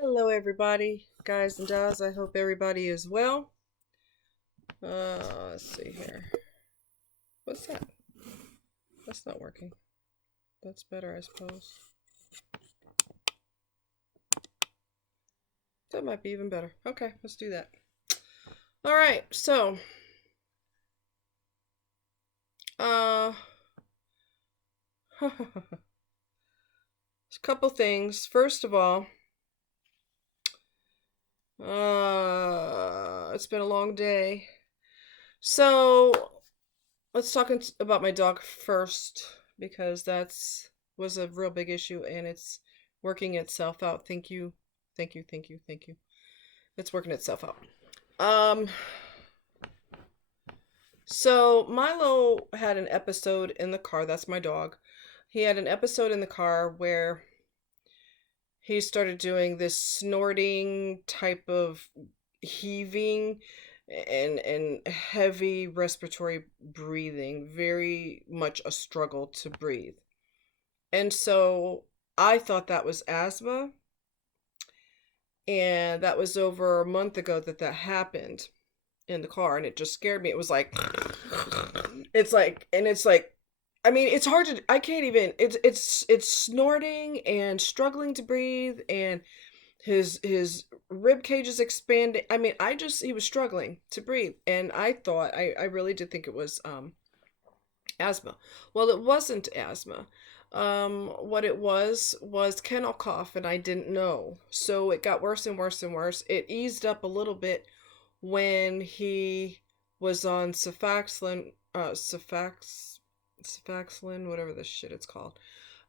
Hello, everybody, guys and dolls. I hope everybody is well. Let's see here. What's that? That's not working. That's better, I suppose. That might be even better. Okay, let's do that. All right, so, uh, a couple things. First of all, it's been a long day. So, let's talk about my dog first because that's was a real big issue and it's working itself out. Thank you. Thank you. Thank you. Thank you. It's working itself out. Um so Milo had an episode in the car. That's my dog. He had an episode in the car where he started doing this snorting type of heaving and heavy respiratory breathing, very much a struggle to breathe. And so I thought that was asthma, and that was over a month ago that happened in the car, and it just scared me. It was like it's like I mean, it's hard to I can't even it's snorting and struggling to breathe, and his rib cage is expanding. I mean, he was struggling to breathe, and I really did think it was asthma. Well, it wasn't asthma. What it was kennel cough, and I didn't know. So it got worse and worse and worse. It eased up a little bit when he was on Cefaxlin, whatever the shit it's called.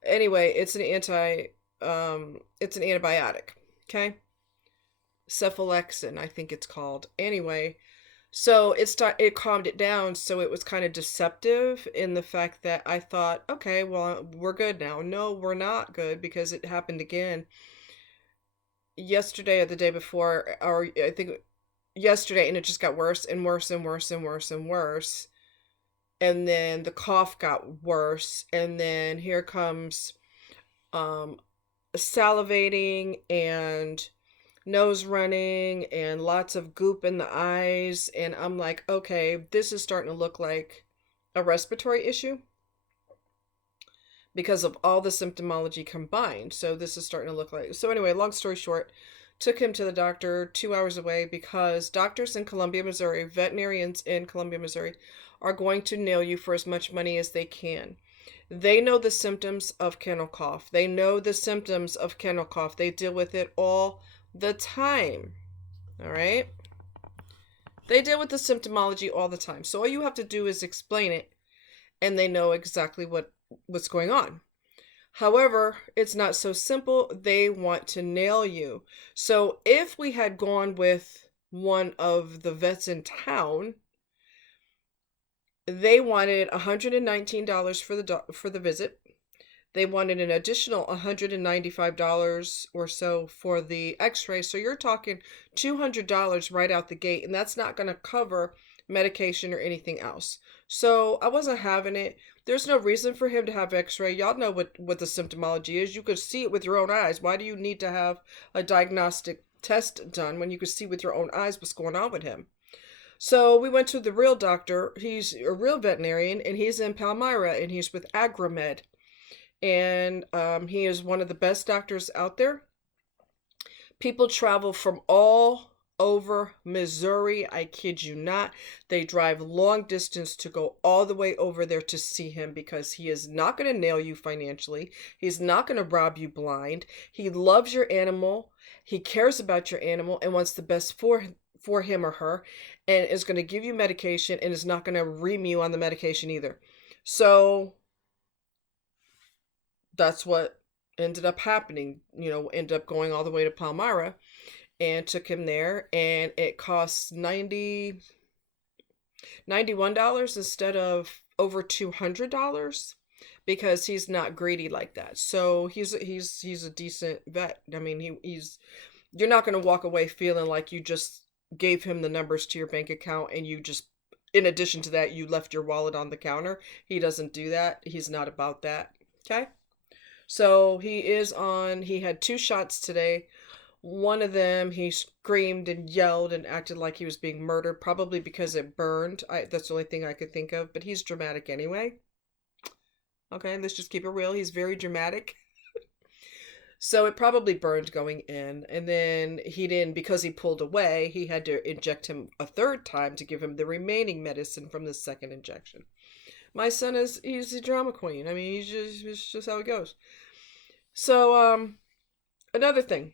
Anyway, it's an antibiotic. Okay, cephalexin, I think it's called. Anyway, so it calmed it down. So it was kind of deceptive in the fact that I thought, okay, well, we're good now. No, we're not good because it happened again yesterday or the day before, or I think yesterday, and it just got worse and worse and worse and worse and worse. And then the cough got worse, and then here comes um salivating and nose running and lots of goop in the eyes, and I'm like, okay, this is starting to look like a respiratory issue because of all the symptomology combined. So this is starting to look like. So anyway, long story short, took him to the doctor 2 hours away because doctors in Columbia, Missouri, veterinarians in Columbia, Missouri, are going to nail you for as much money as they can. They know the symptoms of kennel cough. They know the symptoms of kennel cough. They deal with it all the time. All right? They deal with the symptomology all the time. So all you have to do is explain it, and they know exactly what's going on. However, it's not so simple. They want to nail you. So if we had gone with one of the vets in town, they wanted $119 for the visit. They wanted an additional $195 or so for the x-ray. So you're talking $200 right out the gate, and that's not going to cover medication or anything else. So I wasn't having it. There's no reason for him to have x-ray. Y'all know what the symptomology is. You could see it with your own eyes. Why do you need to have a diagnostic test done when you could see with your own eyes what's going on with him? So we went to the real doctor. He's a real veterinarian, and he's in Palmyra, and he's with Agromed. And he is one of the best doctors out there. People travel from all over Missouri. I kid you not. They drive long distance to go all the way over there to see him because he is not going to nail you financially. He's not going to rob you blind. He loves your animal. He cares about your animal and wants the best for him or her, and is going to give you medication and is not going to ream you on the medication either. So that's what ended up happening. Ended up going all the way to Palmyra and took him there, and it costs $91 instead of over $200 because he's not greedy like that. So he's a decent vet. I mean, he's you're not going to walk away feeling like you just gave him the numbers to your bank account and you just, in addition to that, you left your wallet on the counter. He doesn't do that. He's not about that. Okay? So he had 2 shots today. One of them, he screamed and yelled and acted like he was being murdered, probably because it burned. That's the only thing I could think of, but he's dramatic anyway. Okay, let's just keep it real. He's very dramatic. So it probably burned going in. And then he didn't, because he pulled away, he had to inject him a third time to give him the remaining medicine from the second injection. My son he's a drama queen. I mean, it's just how it goes. So, another thing.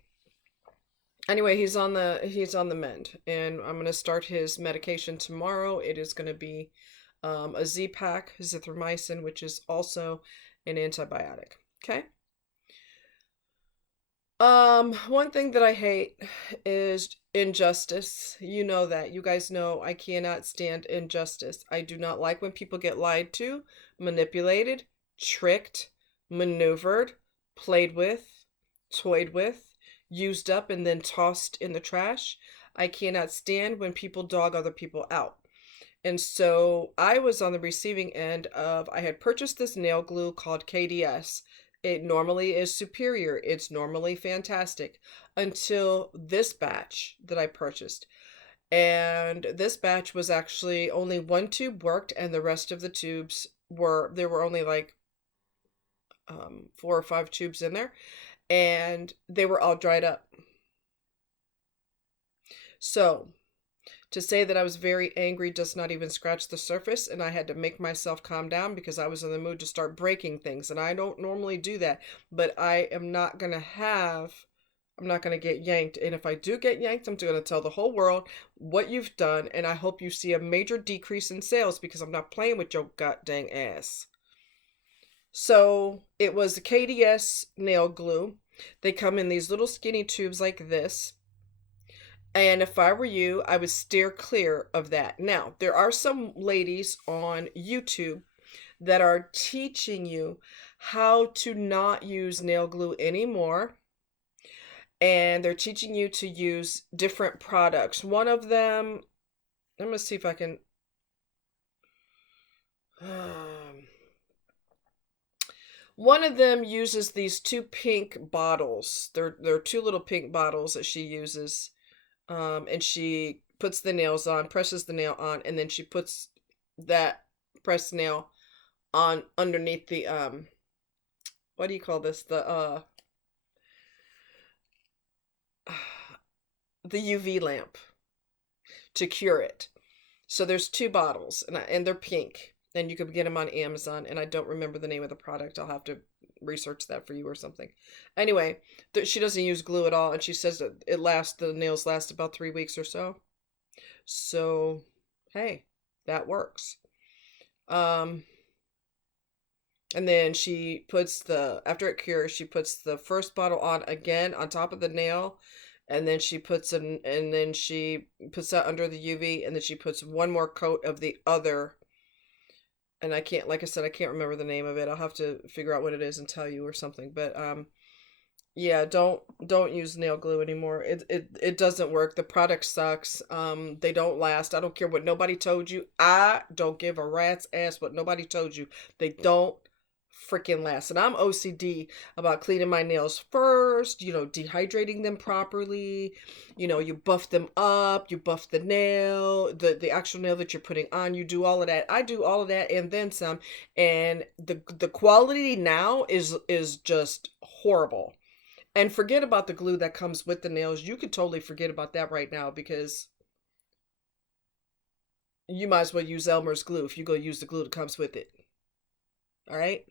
Anyway, he's on the mend, and I'm gonna start his medication tomorrow. It is gonna be a Z pack, zithromycin, which is also an antibiotic. Okay. One thing that I hate is injustice. You know that. You guys know I cannot stand injustice. I do not like when people get lied to, manipulated, tricked, maneuvered, played with, toyed with, used up, and then tossed in the trash. I cannot stand when people dog other people out. And so I was on the receiving end of, I had purchased this nail glue called KDS. It normally is superior. It's normally fantastic until this batch that I purchased. And this batch was actually only one tube worked, and the rest of the tubes there were only like 4 or 5 tubes in there, and they were all dried up. So to say that I was very angry does not even scratch the surface, and I had to make myself calm down because I was in the mood to start breaking things, and I don't normally do that, but I'm not going to get yanked, and if I do get yanked, I'm going to tell the whole world what you've done, and I hope you see a major decrease in sales because I'm not playing with your god dang ass. So it was the KDS nail glue. They come in these little skinny tubes like this. And if I were you, I would steer clear of that. Now, there are some ladies on YouTube that are teaching you how to not use nail glue anymore. And they're teaching you to use different products. One of them, I'm going to see if I can. One of them uses these 2 pink bottles. They're 2 little pink bottles that she uses. And she puts the nails on, presses the nail on, and then she puts that pressed nail on underneath the what do you call this? The UV lamp to cure it. So there's 2 bottles, and they're pink, and you can get them on Amazon. And I don't remember the name of the product. I'll have to research that for you or something. Anyway, she doesn't use glue at all, and she says that the nails last about 3 weeks or so. So, hey, that works. And then she puts after it cures, she puts the first bottle on again on top of the nail, and then she puts that under the UV, and then she puts one more coat of the other. And I can't, like I said, I can't remember the name of it. I'll have to figure out what it is and tell you or something. But yeah, don't use nail glue anymore. It doesn't work. The product sucks. They don't last. I don't care what nobody told you. I don't give a rat's ass what nobody told you. They don't freaking last. And I'm OCD about cleaning my nails first, dehydrating them properly. You buff them up, you buff the nail, the actual nail that you're putting on, you do all of that. I do all of that and then some. And the quality now is just horrible. And forget about the glue that comes with the nails. You could totally forget about that right now because you might as well use Elmer's glue if you go use the glue that comes with it. All right?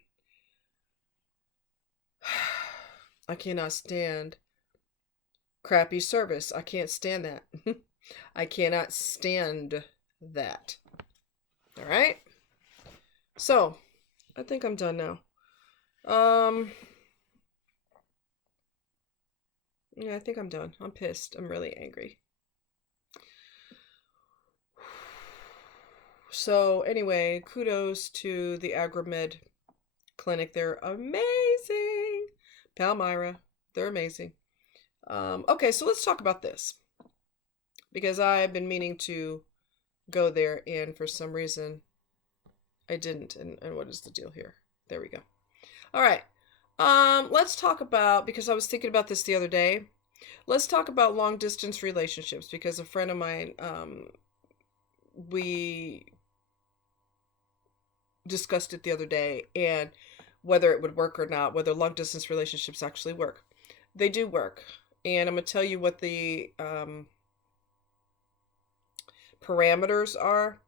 I cannot stand crappy service. I can't stand that. I cannot stand that. All right? So, I think I'm done now. Yeah, I think I'm done. I'm pissed. I'm really angry. So, anyway, kudos to the Agromed clinic. They're amazing. Palmyra. They're amazing. Okay, so let's talk about this. Because I've been meaning to go there, and for some reason, I didn't. And what is the deal here? There we go. All right. Let's talk about, because I was thinking about this the other day. Let's talk about long distance relationships because a friend of mine, we discussed it the other day and whether it would work or not, whether long distance relationships actually work. They do work. And I'm going to tell you what the parameters are.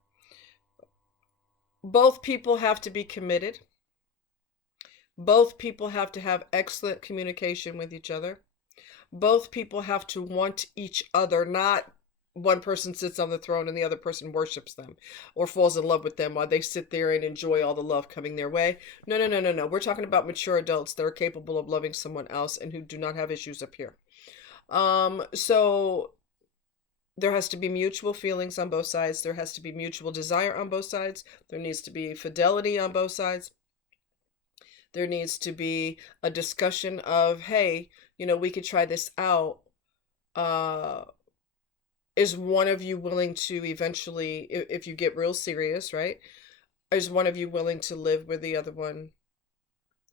Both people have to be committed. Both people have to have excellent communication with each other. Both people have to want each other, not one person sits on the throne and the other person worships them or falls in love with them while they sit there and enjoy all the love coming their way. No, no, no, no, no. We're talking about mature adults that are capable of loving someone else and who do not have issues up here. So there has to be mutual feelings on both sides. There has to be mutual desire on both sides. There needs to be fidelity on both sides. There needs to be a discussion of, hey, we could try this out. Is one of you willing to eventually, if you get real serious, right? Is one of you willing to live with the other one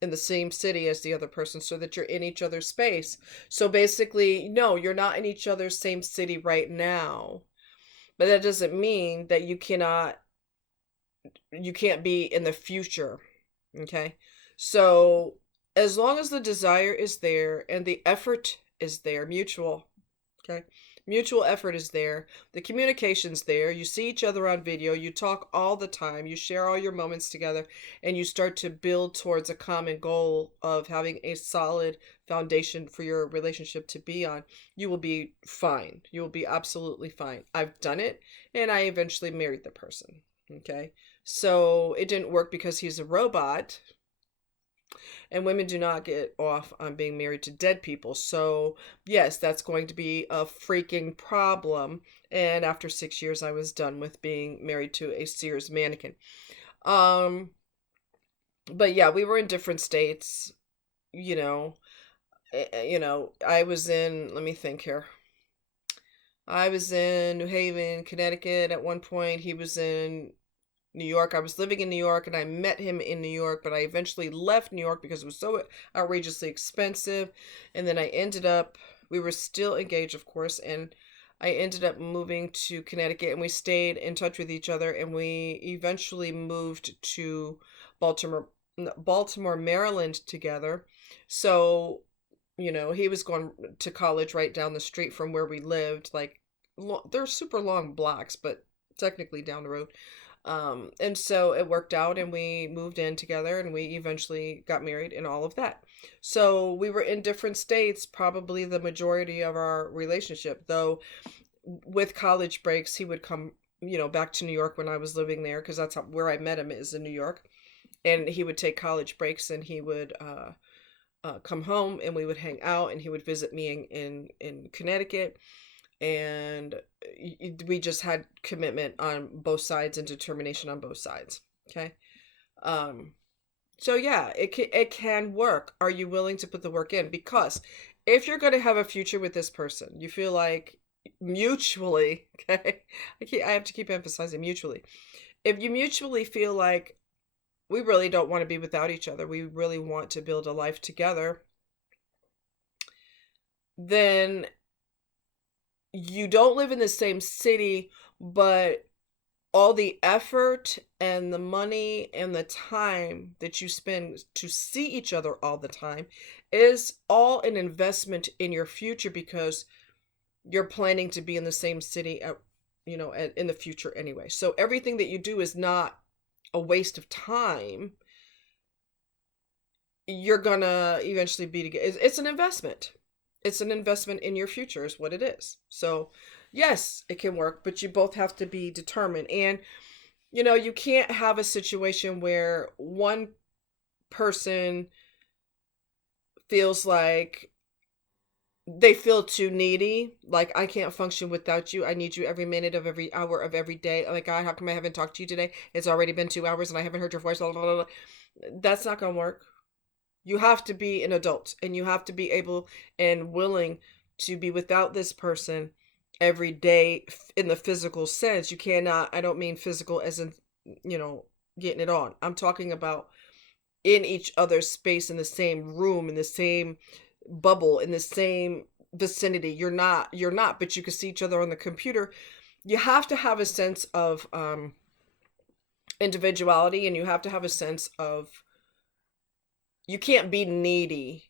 in the same city as the other person so that you're in each other's space? So basically, no, you're not in each other's same city right now. But that doesn't mean that you can't be in the future. Okay? So as long as the desire is there and the effort is there, mutual, okay? Mutual effort is there. The communication's there. You see each other on video. You talk all the time. You share all your moments together. And you start to build towards a common goal of having a solid foundation for your relationship to be on. You will be fine. You will be absolutely fine. I've done it. And I eventually married the person. Okay. So it didn't work because he's a robot. And women do not get off on being married to dead people. So, yes, that's going to be a freaking problem. And after 6 years, I was done with being married to a Sears mannequin. Um, but yeah, we were in different states. You know, I was in, let me think here. I was in New Haven, Connecticut at one point. He was in New York. I was living in New York and I met him in New York, but I eventually left New York because it was so outrageously expensive. And then we were still engaged, of course, and I ended up moving to Connecticut and we stayed in touch with each other and we eventually moved to Baltimore, Maryland together. So, he was going to college right down the street from where we lived. Like, they're super long blocks, but technically down the road. And so it worked out and we moved in together and we eventually got married and all of that. So we were in different states probably the majority of our relationship, though with college breaks, he would come, back to New York when I was living there because that's where I met him is in New York. And he would take college breaks and he would come home and we would hang out and he would visit me in Connecticut and we just had commitment on both sides and determination on both sides. Okay. Um, so yeah, it can work. Are you willing to put the work in? Because if you're going to have a future with this person, you feel like mutually, okay, I have to keep emphasizing mutually. If you mutually feel like we really don't want to be without each other, we really want to build a life together, then you don't live in the same city, but all the effort and the money and the time that you spend to see each other all the time is all an investment in your future because you're planning to be in the same city in the future anyway. So everything that you do is not a waste of time. You're gonna eventually be together. It's an investment. It's an investment in your future is what it is. So yes, it can work, but you both have to be determined. And you can't have a situation where one person feels like they feel too needy, like I can't function without you. I need you every minute of every hour of every day. Like, God, how come I haven't talked to you today? It's already been 2 hours and I haven't heard your voice. Blah, blah, blah, blah. That's not gonna work. You have to be an adult and you have to be able and willing to be without this person every day in the physical sense. You cannot, I don't mean physical as in, getting it on. I'm talking about in each other's space, in the same room, in the same bubble, in the same vicinity. You're not, but you can see each other on the computer. You have to have a sense of individuality, and you have to have a sense of, you can't be needy.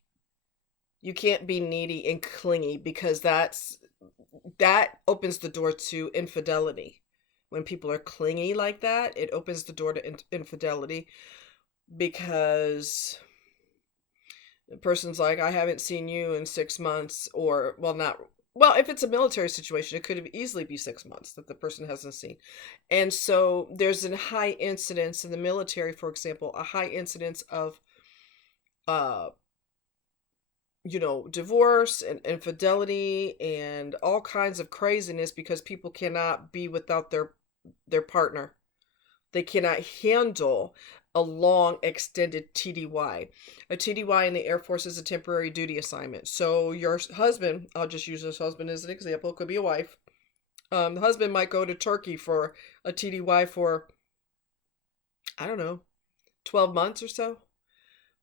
You can't be needy and clingy, because that opens the door to infidelity. When people are clingy like that, it opens the door to infidelity, because the person's like, I haven't seen you in 6 months, or, well, not, well, if it's a military situation, it could easily be 6 months that the person hasn't seen. And so there's a high incidence in the military, for example, a high incidence of, uh, divorce and infidelity and all kinds of craziness, because people cannot be without their partner. They cannot handle a long extended TDY. A TDY in the Air Force is a temporary duty assignment. So your husband, I'll just use this husband as an example, it could be a wife. The husband might go to Turkey for a TDY for, I don't know, 12 months or so.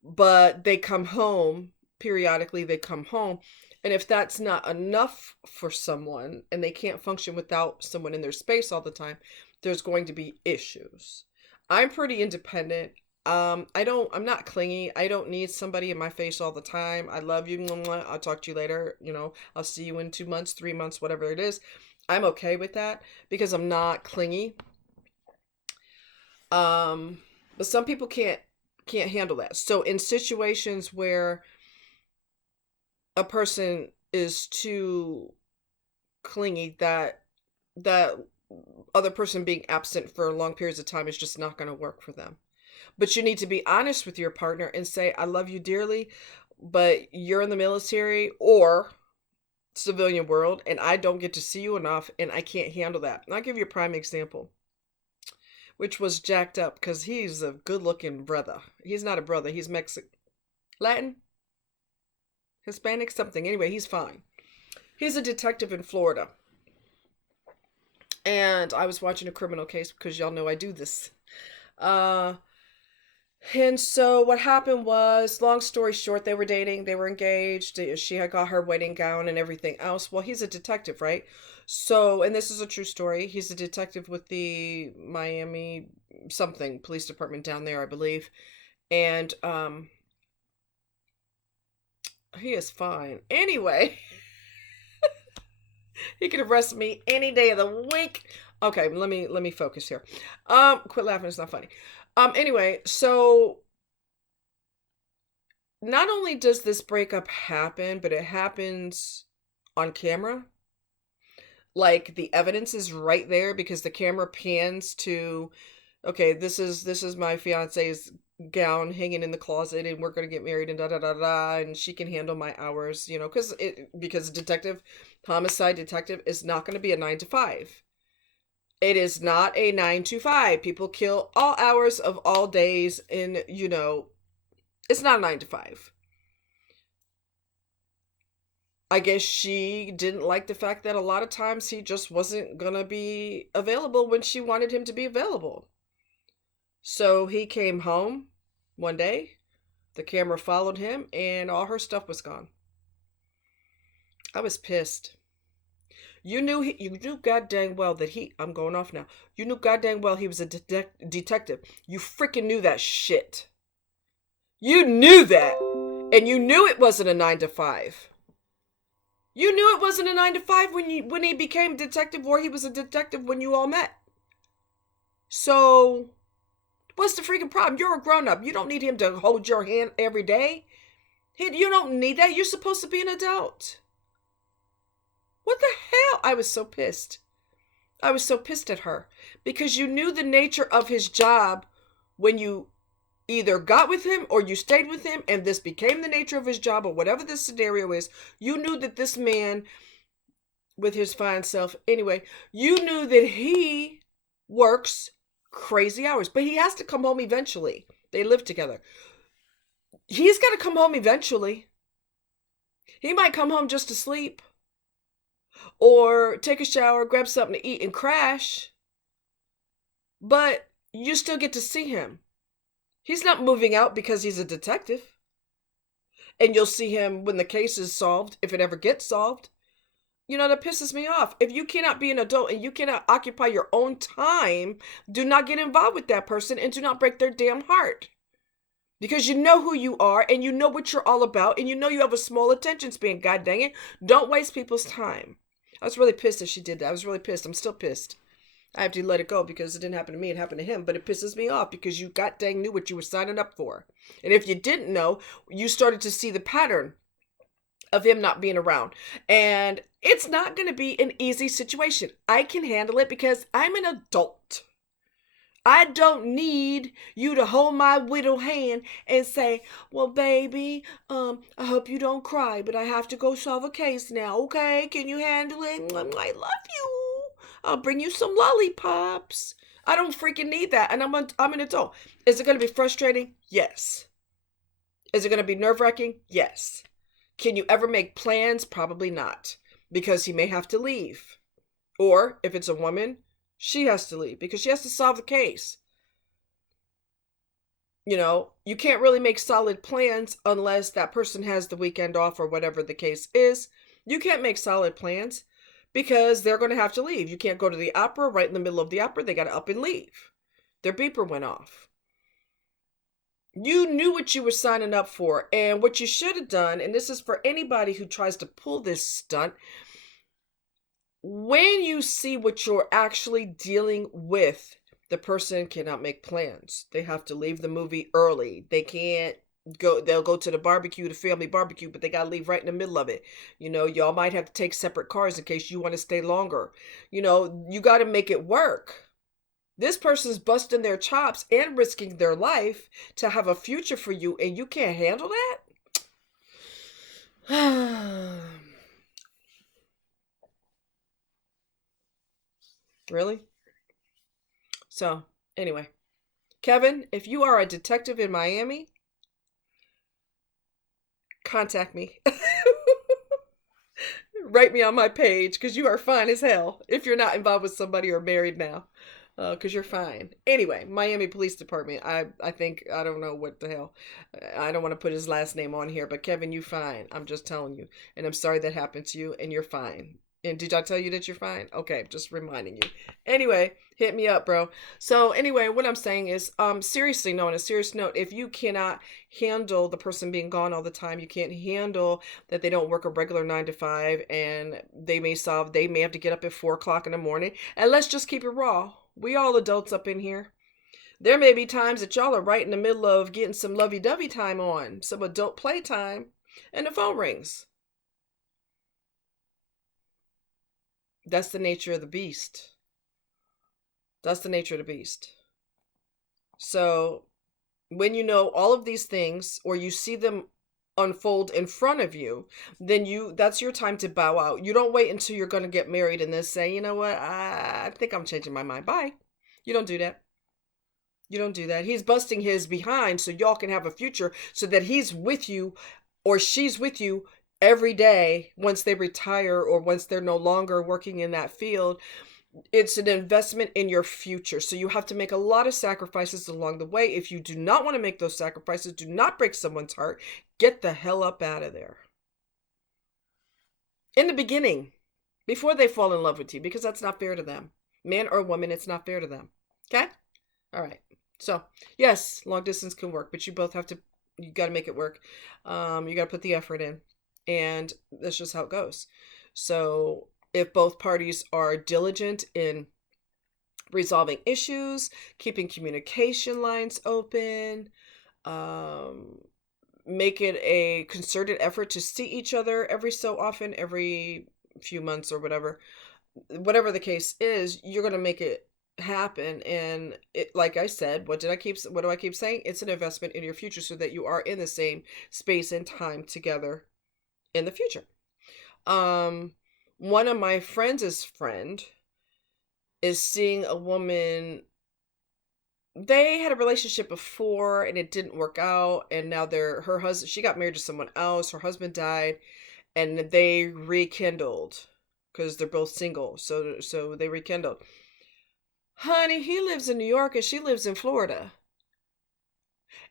But they come home, periodically they come home. And if that's not enough for someone, and they can't function without someone in their space all the time, there's going to be issues. I'm pretty independent. I'm not clingy. I don't need somebody in my face all the time. I love you. I'll talk to you later. I'll see you in 2 months, 3 months, whatever it is. I'm okay with that, because I'm not clingy. But some people can't handle that. So in situations where a person is too clingy, that other person being absent for long periods of time is just not going to work for them. But you need to be honest with your partner and say, I love you dearly, but you're in the military or civilian world, and I don't get to see you enough, and I can't handle that. And I'll give you a prime example, which was jacked up, because he's a good-looking brother. He's not a brother. He's Mexican. Latin? Hispanic? Something. Anyway, he's fine. He's a detective in Florida. And I was watching a criminal case, because y'all know I do this. And so what happened was, long story short, they were dating, they were engaged, she had got her wedding gown and everything else. Well, he's a detective, right? So, and this is a true story, he's a detective with the Miami something police department down there, I believe. And he is fine. Anyway, he could arrest me any day of the week. Okay, let me focus here. Quit laughing, it's not funny. Anyway, so not only does this breakup happen, but it happens on camera. Like, the evidence is right there, because the camera pans to, okay, this is my fiance's gown hanging in the closet, and we're going to get married, and da da da da, and she can handle my hours, because homicide detective is not going to be a 9 to 5. It is not a 9 to 5. People kill all hours of all days, and it's not a 9 to 5. I guess she didn't like the fact that a lot of times he just wasn't gonna be available when she wanted him to be available. So he came home one day, the camera followed him, and all her stuff was gone. I was pissed. You knew goddamn well that I'm going off now. You knew goddamn well he was a detective. You freaking knew that shit. You knew that. And you knew it wasn't a 9 to 5. You knew it wasn't a 9 to 5 when he became a detective, or he was a detective when you all met. So, what's the freaking problem? You're a grown-up. You don't need him to hold your hand every day. You don't need that. You're supposed to be an adult. What the hell? I was so pissed. I was so pissed at her, because you knew the nature of his job when you either got with him or you stayed with him, and this became the nature of his job, or whatever the scenario is. You knew that this man, with his fine self, anyway, you knew that he works crazy hours, but he has to come home eventually. They live together. He's got to come home eventually. He might come home just to sleep, or take a shower, grab something to eat, and crash. But you still get to see him. He's not moving out because he's a detective. And you'll see him when the case is solved, if it ever gets solved. You know, that pisses me off. If you cannot be an adult and you cannot occupy your own time, do not get involved with that person and do not break their damn heart. Because you know who you are and you know what you're all about and you know you have a small attention span. God dang it. Don't waste people's time. I was really pissed that she did that. I was really pissed. I'm still pissed. I have to let it go because it didn't happen to me. It happened to him. But it pisses me off because you god dang knew what you were signing up for. And if you didn't know, you started to see the pattern of him not being around. And it's not going to be an easy situation. I can handle it because I'm an adult. I don't need you to hold my little hand and say, well, baby, I hope you don't cry, but I have to go solve a case now. Okay, can you handle it? I love you. I'll bring you some lollipops. I don't freaking need that. And I'm an adult. Is it going to be frustrating? Yes. Is it going to be nerve-wracking? Yes. Can you ever make plans? Probably not. Because he may have to leave. Or if it's a woman, she has to leave because she has to solve the case. You know, you can't really make solid plans unless that person has the weekend off or whatever the case is. You can't make solid plans because they're going to have to leave. You can't go to the opera right in the middle of the opera. They got to up and leave. Their beeper went off. You knew what you were signing up for. And what you should have done, and this is for anybody who tries to pull this stunt, when you see what you're actually dealing with, the person cannot make plans. They have to leave the movie early. They can't go, they'll go to the barbecue, the family barbecue, but they got to leave right in the middle of it. You know, y'all might have to take separate cars in case you want to stay longer. You know, you got to make it work. This person's busting their chops and risking their life to have a future for you, and you can't handle that? Really? So, anyway, Kevin, if you are a detective in Miami, contact me. Write me on my page because you are fine as hell if you're not involved with somebody or married now. Because you're fine. Anyway, Miami Police Department. I think, I don't know what the hell. I don't want to put his last name on here, but Kevin, you fine. I'm just telling you. And I'm sorry that happened to you, and you're fine. And did I tell you that you're fine? Okay, just reminding you. Anyway, hit me up, bro. So anyway, what I'm saying is, seriously, no, on a serious note, if you cannot handle the person being gone all the time, you can't handle that they don't work a regular 9 to 5, and they may have to get up at 4 o'clock in the morning. And let's just keep it raw. We all adults up in here. There may be times that y'all are right in the middle of getting some lovey-dovey time on, some adult playtime, and the phone rings. That's the nature of the beast. That's the nature of the beast. So when you know all of these things, or you see them unfold in front of you, then that's your time to bow out. You don't wait until you're going to get married and then say, you know what, I think I'm changing my mind. Bye. You don't do that. You don't do that. He's busting his behind so y'all can have a future, so that he's with you or she's with you every day once they retire or once they're no longer working in that field. It's an investment in your future. So you have to make a lot of sacrifices along the way. If you do not want to make those sacrifices, do not break someone's heart. Get the hell up out of there. In the beginning, before they fall in love with you, because that's not fair to them. Man or woman, it's not fair to them. Okay? All right. So, yes, long distance can work, but you got to make it work. You got to put the effort in. And that's just how it goes. So if both parties are diligent in resolving issues, keeping communication lines open, make it a concerted effort to see each other every so often, every few months or whatever the case is, you're going to make it happen. And it, like I said, what do I keep saying? It's an investment in your future so that you are in the same space and time together in the future. One of my friends' friend is seeing a woman. They had a relationship before and it didn't work out, and now her husband, she got married to someone else, her husband died, and they rekindled because they're both single. So they rekindled. Honey, he lives in New York and she lives in Florida.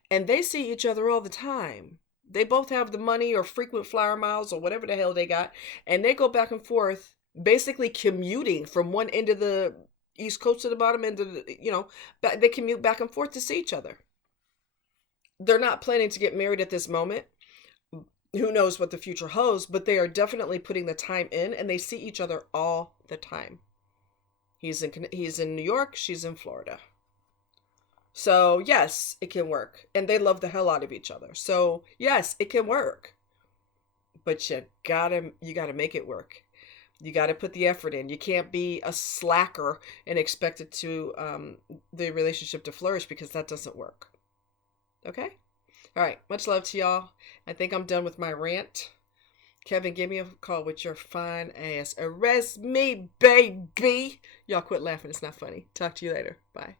And they see each other all the time. They both have the money or frequent flyer miles or whatever the hell they got, and they go back and forth, basically commuting from one end of the East Coast to the bottom end of the, they commute back and forth to see each other. They're not planning to get married at this moment. Who knows what the future holds, but they are definitely putting the time in, and they see each other all the time. He's in New York, she's in Florida. So, yes, it can work. And they love the hell out of each other. So, yes, it can work. But you gotta make it work. You gotta put the effort in. You can't be a slacker and expect it to the relationship to flourish, because that doesn't work. Okay? All right. Much love to y'all. I think I'm done with my rant. Kevin, give me a call with your fine ass. Arrest me, baby. Y'all quit laughing. It's not funny. Talk to you later. Bye.